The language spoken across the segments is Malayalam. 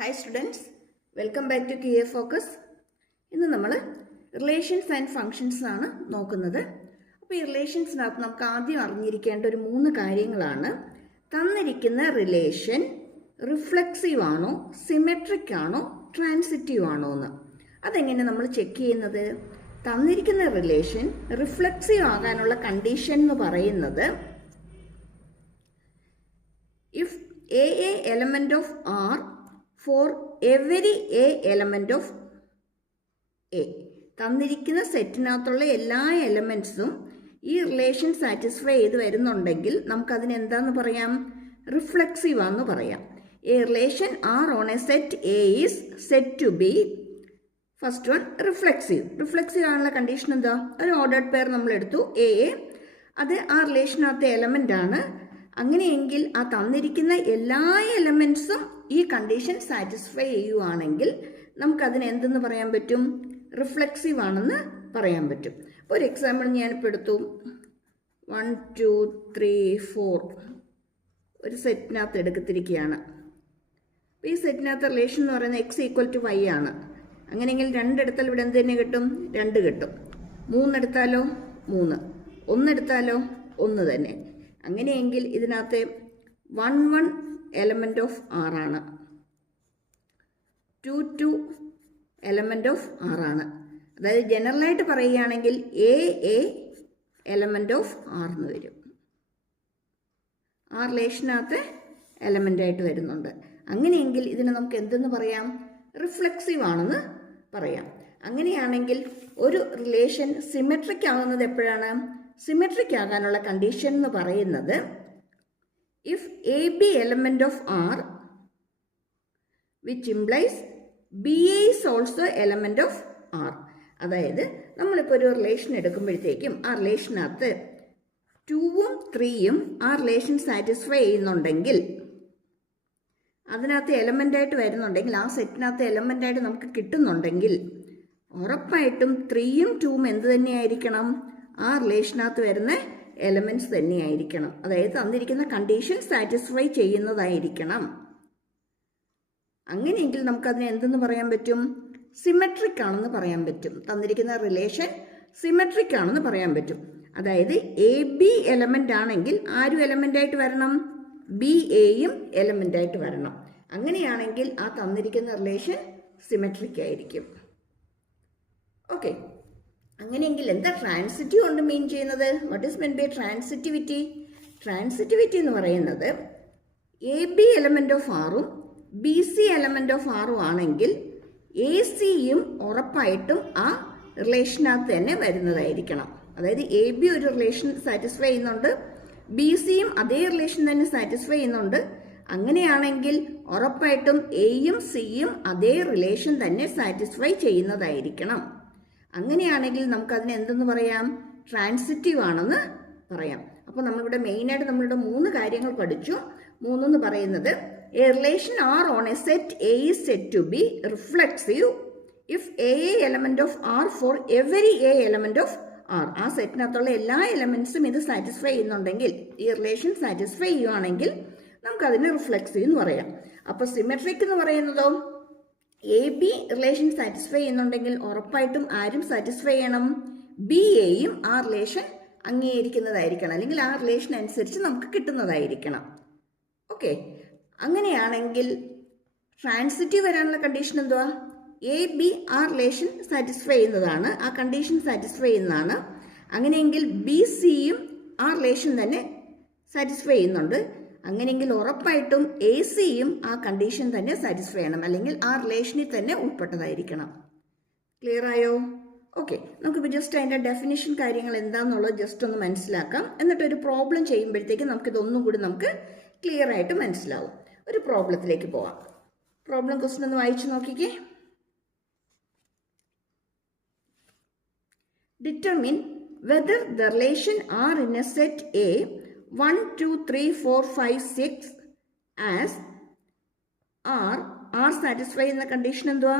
Hi students, welcome back to QA focus. ഇന്ന് നമ്മൾ റിലേഷൻസ് ആൻഡ് ഫങ്ഷൻസ് ആണ് നോക്കുന്നത്. അപ്പോൾ ഈ റിലേഷൻസിനകത്ത് നമുക്ക് ആദ്യം അറിഞ്ഞിരിക്കേണ്ട ഒരു 3 കാര്യങ്ങളാണ്. തന്നിരിക്കുന്ന റിലേഷൻ റിഫ്ലെക്സീവ് ആണോ, സിമെട്രിക് ആണോ, ട്രാൻസിറ്റീവ് ആണോ എന്ന്. അതെങ്ങനെ നമ്മൾ ചെക്ക് ചെയ്യുന്നത്? തന്നിരിക്കുന്ന റിലേഷൻ റിഫ്ലെക്സീവ് ആകാനുള്ള കണ്ടീഷൻ എന്ന് പറയുന്നത് if a element of R for every a element of A. തന്നിരിക്കുന്ന സെറ്റിനകത്തുള്ള എല്ലാ എലമെൻറ്റ്സും ഈ റിലേഷൻ സാറ്റിസ്ഫൈ ചെയ്ത് വരുന്നുണ്ടെങ്കിൽ നമുക്കതിന് എന്താന്ന് പറയാം? റിഫ്ലെക്സീവ് ആണെന്ന് പറയാം. A relation R on A set A is said to be first one reflexive. Reflexive ആണുള്ള കണ്ടീഷൻ എന്താ? ഒരു ഓർഡേർഡ് പെയർ നമ്മൾ എടുത്തു എ, അത് ആ റിലേഷനകത്തെ എലമെൻ്റ് ആണ്. അങ്ങനെയെങ്കിൽ ആ തന്നിരിക്കുന്ന എല്ലാ എലമെൻറ്റ്സും ഈ കണ്ടീഷൻ സാറ്റിസ്ഫൈ ചെയ്യുവാണെങ്കിൽ നമുക്കതിന് എന്തെന്ന് പറയാൻ പറ്റും? റിഫ്ലെക്സീവ് ആണെന്ന് പറയാൻ പറ്റും. ഇപ്പോൾ ഒരു എക്സാമ്പിൾ ഞാനിപ്പോൾ എടുത്തു. 1 2 3 4 ഒരു സെറ്റിനകത്ത് എടുത്തിരിക്കുകയാണ്. അപ്പോൾ ഈ സെറ്റിനകത്ത് റിലേഷൻ എന്ന് പറയുന്നത് x = y ആണ്. അങ്ങനെയെങ്കിൽ 2 എടുത്താൽ ഇവിടെ എന്ത് തന്നെ കിട്ടും? 2 കിട്ടും. 3 എടുത്താലോ 3, 1 എടുത്താലോ 1 തന്നെ. അങ്ങനെയെങ്കിൽ ഇതിനകത്ത് 1 1 എലമെന്റ് ഓഫ് R ആണ്, 2 2 എലമെന്റ് ഓഫ് R ആണ്. അതായത് ജനറലായിട്ട് പറയുകയാണെങ്കിൽ എ എലമെന്റ് ഓഫ് R എന്ന് വരും. ആ റിലേഷനകത്ത് എലമെന്റ് ആയിട്ട് വരുന്നുണ്ട്. അങ്ങനെയെങ്കിൽ ഇതിനെ നമുക്ക് എന്തെന്ന് പറയാം? റിഫ്ലെക്സീവ് ആണെന്ന് പറയാം. അങ്ങനെയാണെങ്കിൽ ഒരു റിലേഷൻ സിമെട്രിക് ആകുന്നത് എപ്പോഴാണ്? സിമെട്രിക് ആകാനുള്ള കണ്ടീഷൻ എന്ന് പറയുന്നത് if a B element of R which implies b a is also element of R. അതായത് നമ്മളിപ്പോൾ ഒരു റിലേഷൻ എടുക്കുമ്പോഴത്തേക്കും ആ റിലേഷനകത്ത് 2ഉം 3യും ആ റിലേഷൻ സാറ്റിസ്ഫൈ ചെയ്യുന്നുണ്ടെങ്കിൽ, അതിനകത്ത് എലമെൻ്റായിട്ട് വരുന്നുണ്ടെങ്കിൽ, ആ സെറ്റിനകത്ത് എലമെൻ്റായിട്ട് നമുക്ക് കിട്ടുന്നുണ്ടെങ്കിൽ ഉറപ്പായിട്ടും 3യും 2ഉം എന്ത് തന്നെയായിരിക്കണം? ആ റിലേഷനകത്ത് വരുന്ന എലമെൻറ്റ്സ് തന്നെയായിരിക്കണം. അതായത് തന്നിരിക്കുന്ന കണ്ടീഷൻ സാറ്റിസ്ഫൈ ചെയ്യുന്നതായിരിക്കണം. അങ്ങനെയെങ്കിൽ നമുക്കതിനെ എന്തെന്ന് പറയാൻ പറ്റും? സിമെട്രിക് ആണെന്ന് പറയാൻ പറ്റും. തന്നിരിക്കുന്ന റിലേഷൻ സിമെട്രിക് ആണെന്ന് പറയാൻ പറ്റും. അതായത് എ ബി എലമെൻ്റ് ആണെങ്കിൽ ആരും എലമെൻ്റായിട്ട് വരണം? ബി എയും എലമെൻ്റായിട്ട് വരണം. അങ്ങനെയാണെങ്കിൽ ആ തന്നിരിക്കുന്ന റിലേഷൻ സിമെട്രിക് ആയിരിക്കും. ഓക്കെ, അങ്ങനെയെങ്കിൽ എന്താ ട്രാൻസിറ്റീവ് കൊണ്ട് മീൻ ചെയ്യുന്നത്? What is mean by transitivity? Transitivity എന്ന് പറയുന്നത് എ ബി എലമെന്റ് ഓഫ് ആറും ബി സി എലമെന്റ് ഓഫ് ആറും ആണെങ്കിൽ എ സിയും ഉറപ്പായിട്ടും ആ റിലേഷനകത്ത് തന്നെ വരുന്നതായിരിക്കണം. അതായത് എ ബി ഒരു റിലേഷൻ സാറ്റിസ്ഫൈ ചെയ്യുന്നുണ്ട്, ബി സിയും അതേ റിലേഷൻ തന്നെ സാറ്റിസ്ഫൈ ചെയ്യുന്നുണ്ട്. അങ്ങനെയാണെങ്കിൽ ഉറപ്പായിട്ടും എയും സിയും അതേ റിലേഷൻ തന്നെ സാറ്റിസ്ഫൈ ചെയ്യുന്നതായിരിക്കണം. അങ്ങനെയാണെങ്കിൽ നമുക്കതിനെ എന്തെന്ന് പറയാം? ട്രാൻസിറ്റീവ് ആണെന്ന് പറയാം. അപ്പോൾ നമ്മളിവിടെ മെയിനായിട്ട് നമ്മളിവിടെ 3 കാര്യങ്ങൾ പഠിച്ചു. 3 എന്ന് പറയുന്നത് a relation R on A set A is said to be reflexive if a element of R for every a element of R. ആ സെറ്റിനകത്തുള്ള എല്ലാ എലമെന്റ്സും ഇത് സാറ്റിസ്ഫൈ ചെയ്യുന്നുണ്ടെങ്കിൽ, ഈ റിലേഷൻ സാറ്റിസ്ഫൈ ചെയ്യുവാണെങ്കിൽ നമുക്കതിന് റിഫ്ലെക്സീവ് എന്ന് പറയാം. അപ്പോൾ സിമെട്രിക് എന്ന് പറയുന്നതോ എ ബി റിലേഷൻ സാറ്റിസ്ഫൈ ചെയ്യുന്നുണ്ടെങ്കിൽ ഉറപ്പായിട്ടും ആരും സാറ്റിസ്ഫൈ ചെയ്യണം? ബി എയും ആ റിലേഷൻ അംഗീകരിക്കുന്നതായിരിക്കണം, അല്ലെങ്കിൽ ആ റിലേഷൻ അനുസരിച്ച് നമുക്ക് കിട്ടുന്നതായിരിക്കണം. ഓക്കെ, അങ്ങനെയാണെങ്കിൽ ട്രാൻസിറ്റീവ് വരാനുള്ള കണ്ടീഷൻ എന്തുവാ? എ ബി ആ റിലേഷൻ സാറ്റിസ്ഫൈ ചെയ്യുന്നതാണ്, ആ കണ്ടീഷൻ സാറ്റിസ്ഫൈ ചെയ്യുന്നതാണ്. അങ്ങനെയെങ്കിൽ ബി സിയും ആ റിലേഷൻ തന്നെ സാറ്റിസ്ഫൈ ചെയ്യുന്നുണ്ട്. അങ്ങനെയെങ്കിൽ ഉറപ്പായിട്ടും എ സിയും ആ കണ്ടീഷൻ തന്നെ സാറ്റിസ്ഫൈ ചെയ്യണം, അല്ലെങ്കിൽ ആ റിലേഷനിൽ തന്നെ ഉൾപ്പെട്ടതായിരിക്കണം. ക്ലിയർ ആയോ? ഓക്കെ, നമുക്കിപ്പോൾ ജസ്റ്റ് അതിൻ്റെ ഡെഫിനിഷൻ കാര്യങ്ങൾ എന്താണെന്നുള്ളത് ജസ്റ്റ് ഒന്ന് മനസ്സിലാക്കാം. എന്നിട്ടൊരു പ്രോബ്ലം ചെയ്യുമ്പോഴത്തേക്ക് നമുക്കിതൊന്നും കൂടി നമുക്ക് ക്ലിയർ ആയിട്ട് മനസ്സിലാവും. ഒരു പ്രോബ്ലത്തിലേക്ക് പോവാം. പ്രോബ്ലം ക്വസ്റ്റ്യൻ ഒന്ന് വായിച്ചു നോക്കിക്കേ. Determine whether the relation R in A set A 1 2 3 4 5 6 as R satisfy എന്ന കണ്ടീഷൻ എന്തുവാ?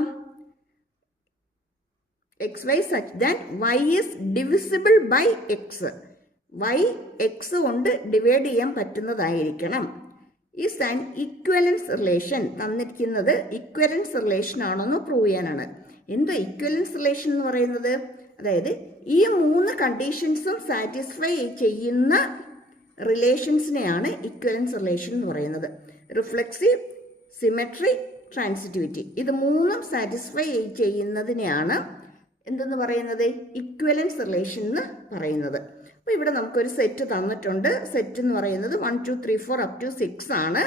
xy such that y is divisible by x. y x കൊണ്ട് ഡിവൈഡ് ചെയ്യാൻ പറ്റുന്നതായിരിക്കണം. Is an equivalence relation. തന്നിരിക്കുന്നത് ഇക്വലൻസ് റിലേഷൻ ആണെന്ന് പ്രൂവ് ചെയ്യാനാണ്. എന്തോ ഇക്വലൻസ് റിലേഷൻ എന്ന് പറയുന്നത്? അതായത് ഈ 3 കണ്ടീഷൻസും സാറ്റിസ്ഫൈ ചെയ്യുന്ന റിലേഷൻസിനെയാണ് ഇക്വലൻസ് റിലേഷൻ എന്ന് പറയുന്നത്. റിഫ്ലെക്സീവ്, സിമെട്രി, ട്രാൻസിറ്റിവിറ്റി, ഇത് 3ഉം സാറ്റിസ്ഫൈ ചെയ്യുന്നതിനെയാണ് എന്തെന്ന് പറയുന്നത്? ഇക്വലൻസ് റിലേഷൻ എന്ന് പറയുന്നത്. അപ്പോൾ ഇവിടെ നമുക്കൊരു സെറ്റ് തന്നിട്ടുണ്ട്. സെറ്റ് എന്ന് പറയുന്നത് 1 2 3 4 അപ് ടു 6 ആണ്.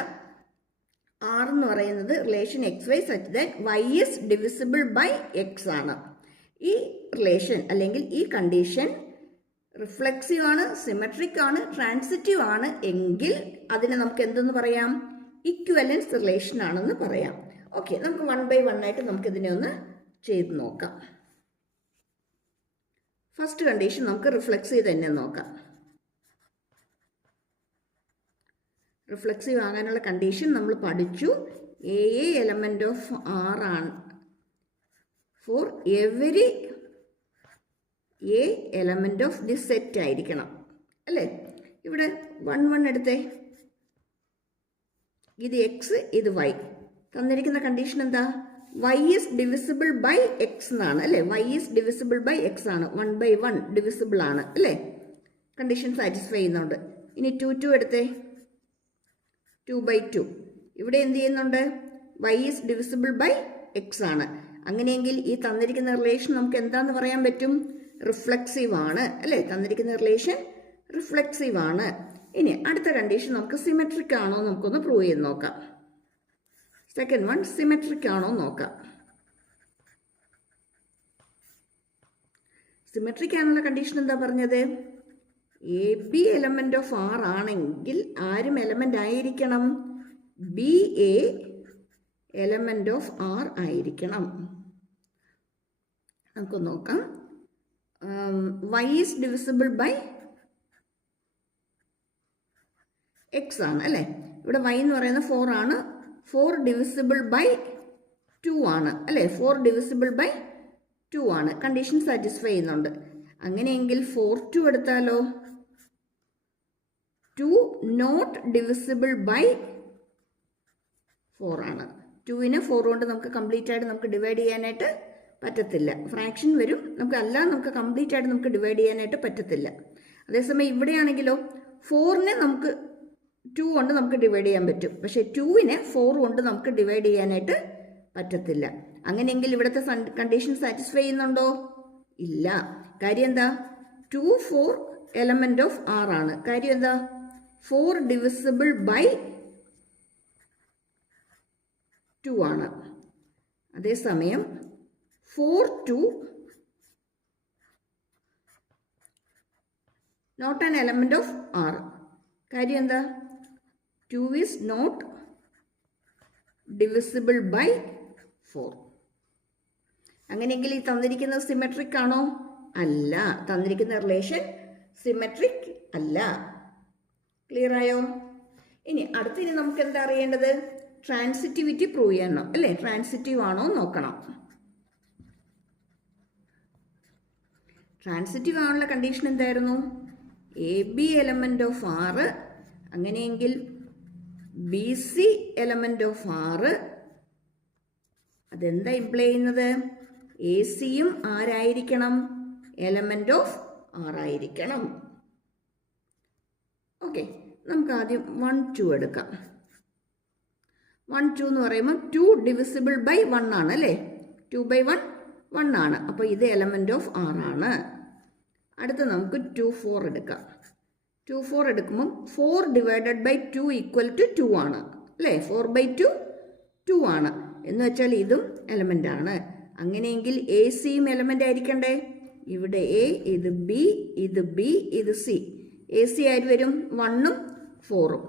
R എന്ന് പറയുന്നത് relation x y such that y is divisible by x ആണ്. ഈ റിലേഷൻ അല്ലെങ്കിൽ ഈ കണ്ടീഷൻ റിഫ്ലെക്സീവ് ആണ്, സിമെട്രിക് ആണ്, ട്രാൻസിറ്റീവ് ആണ് എങ്കിൽ അതിനെ നമുക്ക് എന്തെന്ന് പറയാം? ഇക്വലൻസ് റിലേഷൻ ആണെന്ന് പറയാം. ഓക്കെ, നമുക്ക് 1 by 1 ആയിട്ട് നമുക്കിതിനെ ഒന്ന് ചെയ്ത് നോക്കാം. ഫസ്റ്റ് കണ്ടീഷൻ നമുക്ക് റിഫ്ലെക്സീവ് തന്നെ നോക്കാം. റിഫ്ലെക്സീവ് ആകാനുള്ള കണ്ടീഷൻ നമ്മൾ പഠിച്ചു. എ എലമെന്റ് ഓഫ് ആർ ആണ് four every a element of the set ആയിരിക്കണം അല്ലേ? ഇവിടെ 1 1 എടുത്തേ. ഇത് എക്സ്, ഇത് വൈ. തന്നിരിക്കുന്ന കണ്ടീഷൻ എന്താ? y is divisible by x എന്നാണ് അല്ലേ? y is divisible by x ആണ്. 1 by 1 ഡിവിസിബിൾ ആണ് അല്ലേ? കണ്ടീഷൻ സാറ്റിസ്ഫൈ ചെയ്യുന്നുണ്ട്. ഇനി 2 2 എടുത്തേ. 2 by 2. ഇവിടെ എന്ത് ചെയ്യുന്നുണ്ട്? y is divisible by x ആണ്. അങ്ങനെയെങ്കിൽ ഈ തന്നിരിക്കുന്ന റിലേഷൻ നമുക്ക് എന്താന്ന് പറയാൻ പറ്റും? റിഫ്ലെക്സീവ് ആണ് അല്ലേ? തന്നിരിക്കുന്ന റിലേഷൻ റിഫ്ലെക്സീവ് ആണ്. ഇനി അടുത്ത കണ്ടീഷൻ നമുക്ക് സിമെട്രിക് ആണോ നമുക്കൊന്ന് പ്രൂവ് ചെയ്ത് നോക്കാം. സെക്കൻഡ് വൺ സിമെട്രിക് ആണോ നോക്കാം. സിമെട്രിക് ആണുള്ള കണ്ടീഷൻ എന്താ പറഞ്ഞത്? A B element of R ആണെങ്കിൽ ആരും എലമെന്റ് ആയിരിക്കണം? B a element of R ആയിരിക്കണം. നമുക്ക് നോക്കാം. y is divisible by x ആണ് അല്ലേ? ഇവിടെ y എന്ന് പറയുന്നത് 4 ആണ്. 4 ഡിവിസിബിൾ ബൈ 2 ആണ് അല്ലേ? 4 ഡിവിസിബിൾ ബൈ 2 ആണ്. കണ്ടീഷൻ സാറ്റിസ്ഫൈ ചെയ്യുന്നുണ്ട്. അങ്ങനെയെങ്കിൽ 4 2 എടുത്താലോ? 2 നോട്ട് ഡിവിസിബിൾ ബൈ 4 ആണ്. 2നെ 4 കൊണ്ട് നമുക്ക് കംപ്ലീറ്റ് ആയിട്ട് നമുക്ക് ഡിവൈഡ് ചെയ്യാനായിട്ട് പറ്റത്തില്ല. ഫ്രാക്ഷൻ വരും, നമുക്ക് കംപ്ലീറ്റ് ആയിട്ട് നമുക്ക് ഡിവൈഡ് ചെയ്യാനായിട്ട് പറ്റത്തില്ല. അതേസമയം ഇവിടെയാണെങ്കിലോ 4നെ നമുക്ക് 2 കൊണ്ട് നമുക്ക് ഡിവൈഡ് ചെയ്യാൻ പറ്റും. പക്ഷേ 2നെ 4 കൊണ്ട് നമുക്ക് ഡിവൈഡ് ചെയ്യാനായിട്ട് പറ്റത്തില്ല. അങ്ങനെയെങ്കിൽ ഇവിടുത്തെ കണ്ടീഷൻ സാറ്റിസ്ഫൈ ചെയ്യുന്നുണ്ടോ? ഇല്ല. കാര്യം എന്താ? 2 4 എലമെന്റ് ഓഫ് ആർ ആണ്. കാര്യം എന്താ? 4 ഡിവിസിബിൾ ബൈ 2 ആണ്. അതേസമയം 4 2 not an element of R. കാര്യം എന്താ? 2 ഈസ് നോട്ട് ഡിവിസിബിൾ ബൈ 4. അങ്ങനെയെങ്കിൽ ഈ തന്നിരിക്കുന്നത് സിമെട്രിക് ആണോ? അല്ല. തന്നിരിക്കുന്ന റിലേഷൻ സിമെട്രിക് അല്ല. ക്ലിയർ ആയോ? ഇനി അടുത്തിനി നമുക്ക് എന്താ അറിയേണ്ടത്? ട്രാൻസിറ്റിവിറ്റി പ്രൂവ് ചെയ്യണം അല്ലേ? ട്രാൻസിറ്റീവ് ആണോ നോക്കണം. ട്രാൻസിറ്റീവ് ആണുള്ള കണ്ടീഷൻ എന്തായിരുന്നു? A B element of R. അങ്ങനെയെങ്കിൽ B C element of R. അതെന്താ ഇംപ്ലൈ ചെയ്യുന്നത്? എ സിയും ആരായിരിക്കണം? എലമെന്റ് ഓഫ് ആർ ആയിരിക്കണം. ഓക്കെ, നമുക്ക് ആദ്യം 1 2 എടുക്കാം. 1 2 എന്ന് പറയുമ്പോൾ 2 ഡിവിസിബിൾ ബൈ 1 ആണ് അല്ലേ? 2 by 1 1 ആണ്. അപ്പോൾ ഇത് എലമെന്റ് ഓഫ് ആർ ആണ്. അടുത്ത് നമുക്ക് 2 4 എടുക്കാം. 2 4 എടുക്കുമ്പോൾ 4 ഡിവൈഡഡ് ബൈ 2 ഈക്വൽ ടു 2 ആണ് അല്ലേ? 4 by 2 2 ആണ്. എന്ന് വെച്ചാൽ ഇതും എലമെന്റ് ആണ്. അങ്ങനെയെങ്കിൽ എ സിയും എലമെന്റ് ആയിരിക്കണ്ടേ? ഇവിടെ എ, ഇത് ബി, ഇത് ബി, ഇത് സി. എ സി ആര് വരും? 1ഉം 4ഉം.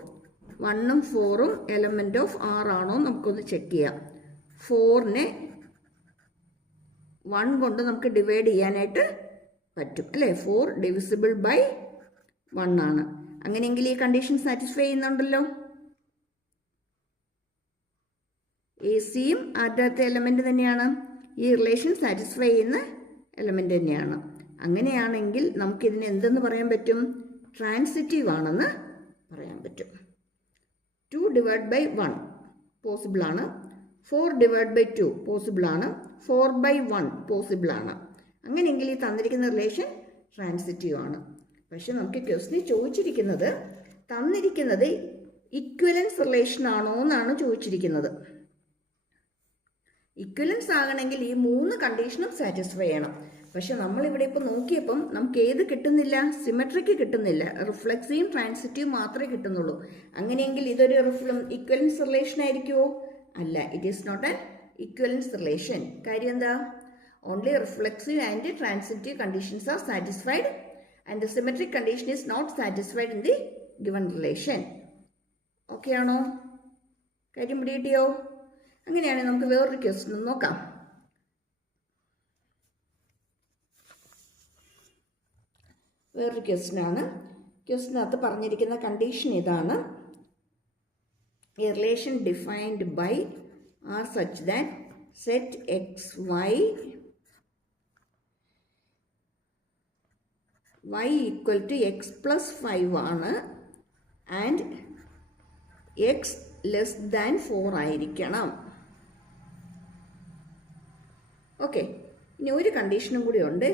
1ഉം 4ഉം എലമെന്റ് ഓഫ് ആർ ആണോ നമുക്കൊന്ന് ചെക്ക് ചെയ്യാം. 4നെ 1 കൊണ്ട് നമുക്ക് ഡിവൈഡ് ചെയ്യാനായിട്ട് പറ്റും അല്ലേ? 4 ഡിവിസിബിൾ ബൈ 1 ആണ്. അങ്ങനെയെങ്കിൽ ഈ കണ്ടീഷൻ സാറ്റിസ്ഫൈ ചെയ്യുന്നുണ്ടല്ലോ. എ സിയും ആദ്യത്തെ എലമെന്റ് തന്നെയാണ്. ഈ റിലേഷൻ സാറ്റിസ്ഫൈ ചെയ്യുന്ന എലമെന്റ് തന്നെയാണ്. അങ്ങനെയാണെങ്കിൽ നമുക്കിതിനെ എന്തെന്ന് പറയാൻ പറ്റും? ട്രാൻസിറ്റീവ് ആണെന്ന് പറയാൻ പറ്റും. 2 ഡിവൈഡ് ബൈ 1 പോസിബിൾ ആണ്, 4 ഡിവൈഡ് ബൈ 2 പോസിബിൾ ആണ്, 4 ബൈ 1 പോസിബിൾ ആണ്. അങ്ങനെയെങ്കിൽ ഈ തന്നിരിക്കുന്ന റിലേഷൻ ട്രാൻസിറ്റീവ് ആണ്. പക്ഷെ നമുക്ക് ക്വസ്റ്റ്യൻ ചോദിച്ചിരിക്കുന്നത് തന്നിരിക്കുന്നത് ഇക്വലൻസ് റിലേഷൻ ആണോ എന്നാണ് ചോദിച്ചിരിക്കുന്നത്. ഇക്വലൻസ് ആകണമെങ്കിൽ ഈ 3 കണ്ടീഷനും സാറ്റിസ്ഫൈ ചെയ്യണം. പക്ഷെ നമ്മളിവിടെ ഇപ്പോൾ നോക്കിയപ്പം നമുക്ക് ഏത് കിട്ടുന്നില്ല? സിമെട്രിക്ക് കിട്ടുന്നില്ല. റിഫ്ലെക്സീവും ട്രാൻസിറ്റീവും മാത്രമേ കിട്ടുന്നുള്ളൂ. അങ്ങനെയെങ്കിൽ ഇതൊരു ഇക്വലൻസ് റിലേഷൻ ആയിരിക്കുമോ? അല്ല, it is not an equivalence relation. കാര്യം എന്താ? Only reflexive and transitive conditions are satisfied and the symmetric condition is not satisfied in the given relation. Okay ആണോ? കാര്യം പിടികിട്ടിയോ? അങ്ങനെയാണെങ്കിൽ നമുക്ക് വേറൊരു ക്വസ്റ്റ്യൻ നോക്കാം. വേറൊരു ക്വസ്റ്റ്യനാണ്. ക്വസ്റ്റ്യനകത്ത് പറഞ്ഞിരിക്കുന്ന കണ്ടീഷൻ ഇതാണ്: a relation defined by R such that set x y equal to x plus 5 ആണ് ആൻഡ് എക്സ് ലെസ് ദാൻ 4 ആയിരിക്കണം. ഓക്കെ, ഇനി ഒരു കണ്ടീഷനും കൂടി ഉണ്ട്.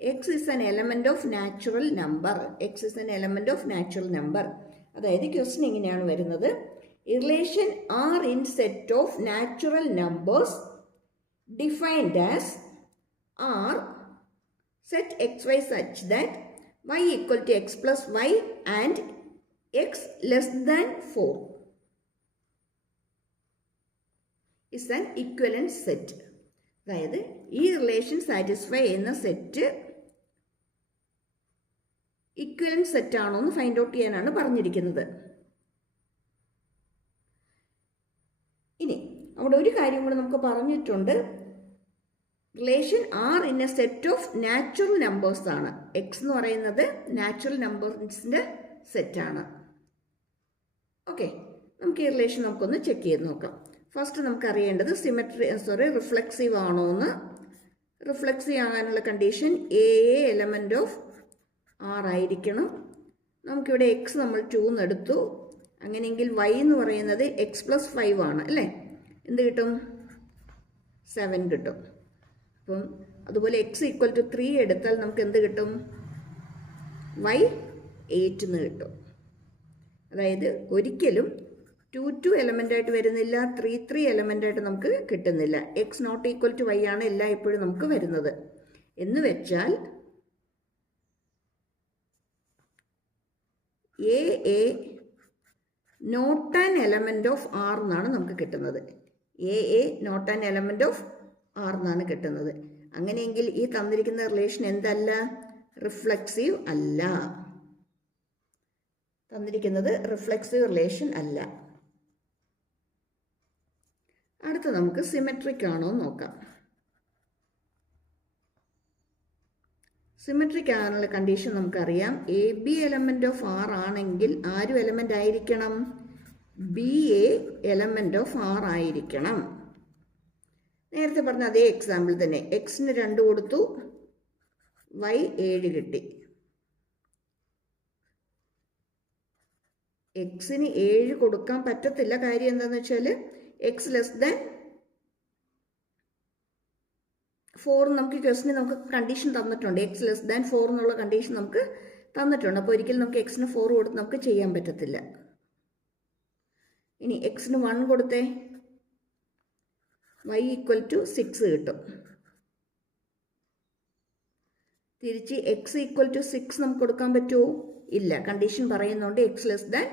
X is an element of natural number. X is an element of natural number. അതായത് ക്വസ്റ്റ്യൻ ഇങ്ങനെയാണ് വരുന്നത്: relation R in set of natural numbers defined as R set x y such that y equal to x plus y and x less than 4 is an equivalent set. അതായത് ഈ റിലേഷൻ സാറ്റിസ്ഫൈ ചെയ്യുന്ന സെറ്റ് ഇക്വലൻറ്റ് സെറ്റ് ആണോ എന്ന് ഫൈൻഡ് ഔട്ട് ചെയ്യാനാണ് പറഞ്ഞിരിക്കുന്നത്. ഇനി അവിടെ ഒരു കാര്യം കൂടെ നമുക്ക് പറഞ്ഞിട്ടുണ്ട്. Relation R in A set of natural numbers ആണ്. എക്സ് എന്ന് പറയുന്നത് നാച്ചുറൽ നമ്പേഴ്സിൻ്റെ സെറ്റാണ്. ഓക്കെ, നമുക്ക് ഈ റിലേഷൻ നമുക്കൊന്ന് ചെക്ക് ചെയ്ത് നോക്കാം. ഫസ്റ്റ് നമുക്ക് അറിയേണ്ടത് റിഫ്ലെക്സീവ് ആണോ എന്ന്. റിഫ്ലെക്സീവ് ആകാനുള്ള condition a element of R ആയിരിക്കണം. നമുക്കിവിടെ എക്സ് നമ്മൾ 2 എന്ന് എടുത്തു. അങ്ങനെയെങ്കിൽ വൈ എന്ന് പറയുന്നത് എക്സ് പ്ലസ് 5 ആണ് അല്ലേ? എന്ത് കിട്ടും? 7 കിട്ടും. അപ്പം അതുപോലെ എക്സ് ഈക്വൽ ടു 3 എടുത്താൽ നമുക്ക് എന്ത് കിട്ടും? വൈ 8 എന്ന് കിട്ടും. അതായത് ഒരിക്കലും 2 എലമെൻ്റ് ആയിട്ട് വരുന്നില്ല, 3 എലമെൻ്റ് ആയിട്ട് നമുക്ക് കിട്ടുന്നില്ല. X not equal to y ആണ് എല്ലായ്പ്പോഴും നമുക്ക് വരുന്നത്. എന്ന് വെച്ചാൽ a not an element of R എന്നാണ് നമുക്ക് കിട്ടുന്നത്. A not an element of R എന്നാണ് കിട്ടുന്നത്. അങ്ങനെയെങ്കിൽ ഈ തന്നിരിക്കുന്ന റിലേഷൻ എന്തല്ല? റിഫ്ലെക്സീവ് അല്ല. തന്നിരിക്കുന്നത് റിഫ്ലെക്സീവ് റിലേഷൻ അല്ല. അടുത്ത നമുക്ക് സിമെട്രിക് ആണോ നോക്കാം. സിമെട്രിക് ആകാനുള്ള കണ്ടീഷൻ നമുക്കറിയാം. A B element of R ആണെങ്കിൽ ആരും എലമെന്റ് ആയിരിക്കണം? B a element of R ആയിരിക്കണം. നേരത്തെ പറഞ്ഞ അതേ എക്സാമ്പിൾ തന്നെ. എക്സിന് 2 കൊടുത്തു, വൈ 7 കിട്ടി. എക്സിന് 7 കൊടുക്കാൻ പറ്റത്തില്ല. കാര്യം എന്താണെന്ന് വെച്ചാൽ എക്സ് ലെസ് ദാൻ 4 നമുക്ക് ക്വസ്റ്റിന് നമുക്ക് കണ്ടീഷൻ തന്നിട്ടുണ്ട്. എക്സ് ലെസ് ദാൻ 4 എന്നുള്ള കണ്ടീഷൻ നമുക്ക് തന്നിട്ടുണ്ട്. അപ്പോൾ ഒരിക്കലും നമുക്ക് എക്സിന് 4 കൊടുത്ത് നമുക്ക് ചെയ്യാൻ പറ്റത്തില്ല. ഇനി എക്സിന് 1 കൊടുത്തേ, വൈ ഈക്വൽ ടു 6 കിട്ടും. തിരിച്ച് എക്സ് ഈക്വൽ ടു 6 നമുക്ക് കൊടുക്കാൻ പറ്റുമോ? ഇല്ല. കണ്ടീഷൻ പറയുന്നുണ്ട് എക്സ് ലെസ് ദാൻ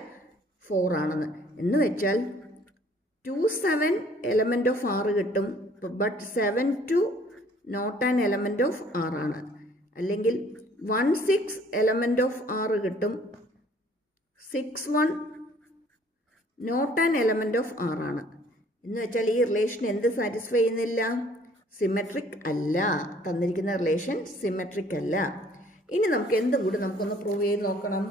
4 ആണെന്ന്. എന്ന് വെച്ചാൽ 2 7 എലമെന്റ് ഓഫ് ആർ കിട്ടും. But 7 2 not an element of R ആണ്. അല്ലെങ്കിൽ 1 6 എലമെന്റ് ഓഫ് ആർ കിട്ടും. 6 1 not an element of R ആണ്. എന്ന് വെച്ചാൽ ഈ റിലേഷൻ എന്ത് സാറ്റിസ്ഫൈ ചെയ്യുന്നില്ല? സിമെട്രിക് അല്ല. തന്നിരിക്കുന്ന റിലേഷൻ സിമെട്രിക് അല്ല. ഇനി നമുക്ക് എന്തും കൂടി നമുക്കൊന്ന് പ്രൂവ് ചെയ്ത് നോക്കണം.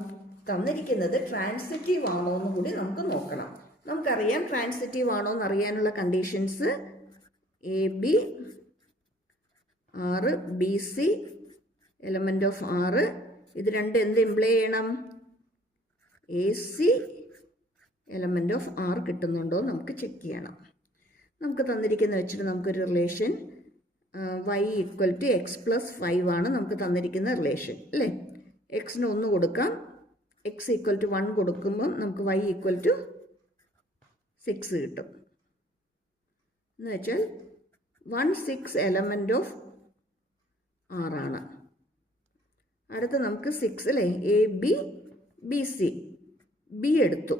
തന്നിരിക്കുന്നത് ട്രാൻസിറ്റീവ് ആണോ എന്ന് കൂടി നമുക്ക് നോക്കണം. നമുക്കറിയാം ട്രാൻസിറ്റീവ് ആണോ എന്ന് അറിയാനുള്ള conditions a b R b C element of R. ഇത് രണ്ട് എന്ത് ഇംപ്ലൈ ചെയ്യണം? A c element of R കിട്ടുന്നുണ്ടോ നമുക്ക് ചെക്ക് ചെയ്യണം. നമുക്ക് തന്നിരിക്കുന്ന വെച്ചിട്ട് നമുക്കൊരു relation y equal to x plus 5 ആണ് നമുക്ക് തന്നിരിക്കുന്ന റിലേഷൻ അല്ലേ. എക്സിന് 1 കൊടുക്കാം, എക്സ് ഈക്വൽ ടു 1 കൊടുക്കുമ്പം നമുക്ക് y ഈക്വൽ ടു 6 കിട്ടും. എന്ന് വെച്ചാൽ 1/6 എലമെൻറ്റ് ഓഫ് ആറാണ്. അടുത്ത് നമുക്ക് 6 അല്ലേ, A B B C, B എടുത്തു.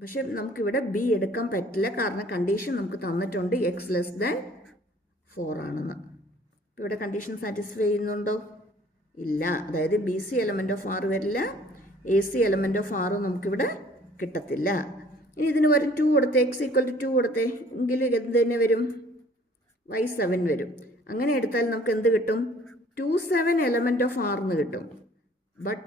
പക്ഷെ നമുക്കിവിടെ ബി എടുക്കാൻ പറ്റില്ല, കാരണം കണ്ടീഷൻ നമുക്ക് തന്നിട്ടുണ്ട് എക്സ് ലെസ് ദാൻ 4 ആണെന്ന്. ഇവിടെ കണ്ടീഷൻ സാറ്റിസ്ഫൈ ചെയ്യുന്നുണ്ടോ? ഇല്ല. അതായത് ബി സി എലമെൻറ്റ് ഓഫ് ആറ് വരില്ല, എ സി എലമെൻറ്റ് ഓഫ് ആറ് നമുക്കിവിടെ കിട്ടത്തില്ല. ഇനി ഇതിന് ഒരു 2 കൊടുത്തേ, എക്സ് ഈക്വൽ ടു 2 കൊടുത്തേ, എങ്കിൽ എന്ത് തന്നെ വരും? y 7 വരും. അങ്ങനെ എടുത്താൽ നമുക്ക് എന്ത് കിട്ടും? 2/7 എലമെൻറ്റ് ഓഫ് ആറിന് കിട്ടും. ബട്ട്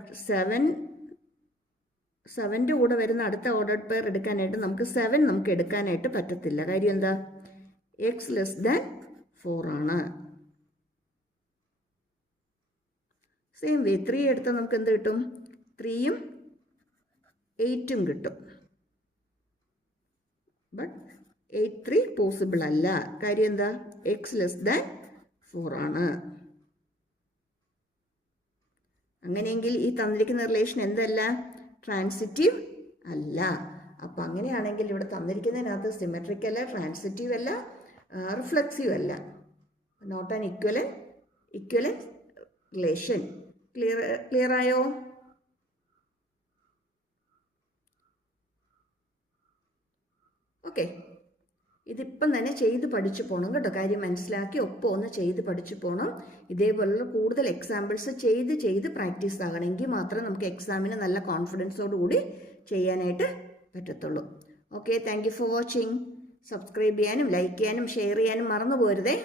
7ൻ്റെ കൂടെ വരുന്ന അടുത്ത ഓർഡേർഡ് പെയർ എടുക്കാനായിട്ട് നമുക്ക് 7 നമുക്ക് എടുക്കാനായിട്ട് പറ്റത്തില്ല. കാര്യം എന്താ? എക്സ് ലെസ് ദാൻ 4 ആണ്. സെയിം വേ 3 എടുത്താൽ നമുക്ക് എന്ത് കിട്ടും? 3ഉം 8ഉം കിട്ടും. ബട്ട് 8/3 പോസിബിൾ അല്ല. കാര്യം എന്താ? എക്സ് ലെസ് ദാൻ 4 ആണ്. അങ്ങനെയെങ്കിൽ ഈ തന്നിരിക്കുന്ന റിലേഷൻ എന്തല്ല? ട്രാൻസിറ്റീവ് അല്ല. അപ്പം അങ്ങനെയാണെങ്കിൽ ഇവിടെ തന്നിരിക്കുന്നതിനകത്ത് സിമെട്രിക് അല്ല, ട്രാൻസിറ്റീവ് അല്ല, റിഫ്ലെക്സീവ് അല്ല. Not an equivalence relation. Clear ആയോ? ഓക്കെ, ഇതിപ്പം തന്നെ ചെയ്ത് പഠിച്ചു പോകണം കേട്ടോ. കാര്യം മനസ്സിലാക്കി ഒപ്പം ഒന്ന് ചെയ്ത് പഠിച്ചു പോകണം. ഇതേപോലുള്ള കൂടുതൽ എക്സാമ്പിൾസ് ചെയ്ത് പ്രാക്ടീസ് ആകണമെങ്കിൽ മാത്രമേ നമുക്ക് എക്സാമിന് നല്ല കോൺഫിഡൻസോടുകൂടി ചെയ്യാനായിട്ട് പറ്റത്തുള്ളൂ. Okay, thank you for watching. Subscribe ചെയ്യാനും ലൈക്ക് ചെയ്യാനും ഷെയർ ചെയ്യാനും മറന്നു പോരുതേ.